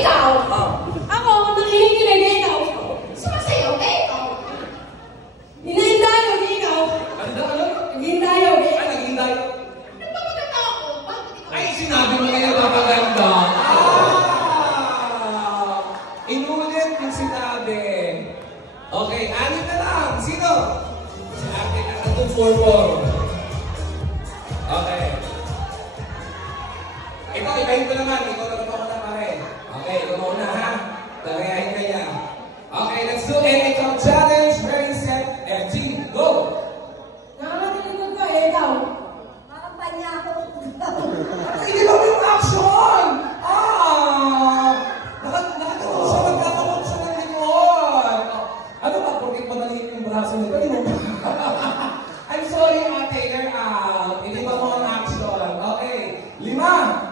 ikaw? Oh. Ako, nakikinig ikaw. Sumasayaw ka ikaw. Hinahindayo ikaw. Ano? Hinahindayo Ay, naghindayo. Nagpapaganda ako. Bakit ikaw? Ay, sinabi mo ngayon napaganda. Inulit yung sinabi. Okay, anin na lang. Sino? Si ate na katong 4-4. Okay. Ito, ibahin ko naman. Ikaw na mauna pare. Okay, ikaw mauna ha. Tagayahin ka niya. Okay, let's do it. Ikaw challenge. Ready, set, and team. Go! Nakakatiligod ko ikaw. Parang panya ako. Hindi ba yung action? Nakatawa siya. Magkakaroon siya ng likod. Ano ba? Porkit madaliit yung braso nito. I'm sorry, ate. You're out. Hindi ba mo ang action? Okay. 5.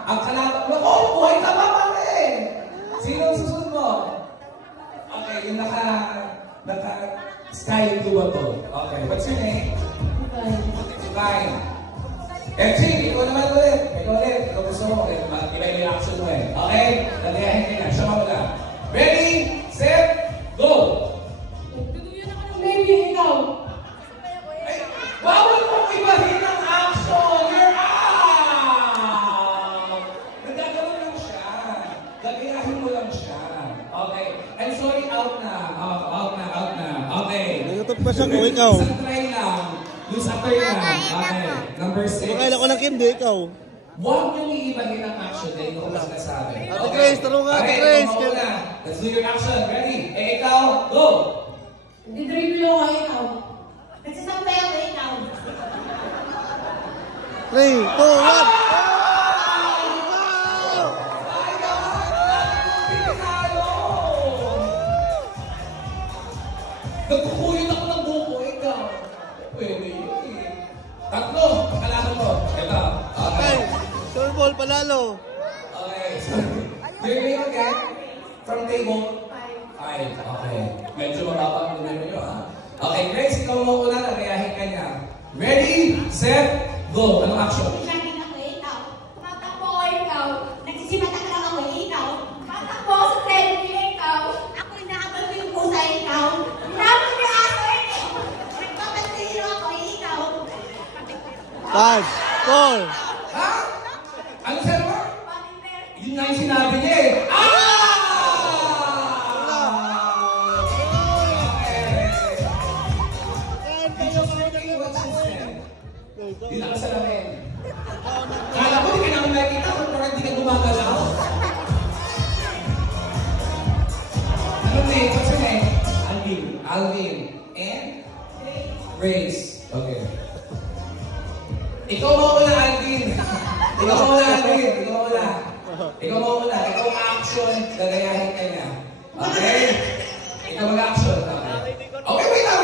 Ang kalaban mo. Oh, buhay ka ba, pare? Sino ang susunod mo? Okay, yung naka-sky blue to. Okay, what's your name? Fine. Jing, ikaw naman ulit. Ikaw ulit. Ikaw gusto mo. Iba yung reaction mo eh. Okay? Nagayahin ka na. Siya muna. Ready, set, go! Tutuyan ako ng baby ikaw. Ay, bawal mo ibahin ang action! You're out! Nagkakaroon lang siya. Gagayahin mo lang siya. Okay. I'm sorry, out na. Out na. Okay. Nagutot pa siya kung ikaw. Isang try lang. Yung sa turn na. Okay. Number 6. Kumakain ako ng candy, ikaw. Huwag niyong iibahin ang action dahil ito ko mas nasabi. Ate Grace, taro nga, Ate Grace. Okay, ikaw muna. Let's do your action. Ready? Ikaw, go! Nagdidribble ako ikaw. Nagsasampay ako ikaw. 3, 2, 1. Nagkukuyin ako ng buko, ikaw. Pwede yun eh. 3, kalaban mo. Ito. Okay. Sure ball, panalo. Okay. Your name again? From table? 5. Okay. Medyo mababa ang numero nyo, ha? Okay, Grace, ikaw mo una, nagayahin ka niya. Ready, set, go. Anong action? Nagsasampay ako ikaw. Tatakbo ako ikaw. Nagsisimatak lang ako ikaw. Tatakbo ako sa television ikaw. Ako inaabal ko yung pusa ikaw. Inaabal ko yung aso ikaw. Nagpapansino ako ikaw. 5, 4. Ha? Ano sabi mo? Yun nga yung sinabi niya eh. Di na kasalamin. Kala ko di ka namin nakikita kung parang di ka gumagalaw. Anong name? What's your name? Alvin. Alvin. And? Grace. Okay. Ikaw mo muna, Alvin. Ikaw mo muna, Alvin. Ikaw mo muna. Ikaw mo muna. Ikaw action. Gagayahin ka niya. Okay? Ikaw mag-action. Okay. Okay, wait lang.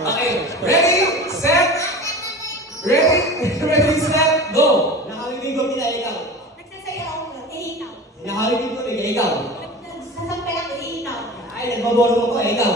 Okay. Ready? Set? Ready, set, go! Nakalilig ko pila ikaw. Nagsasayaw ako ikaw. Nakalilig ko pila ikaw. Nagsasampay ako ikaw. Ay, nagbabolo ko ikaw.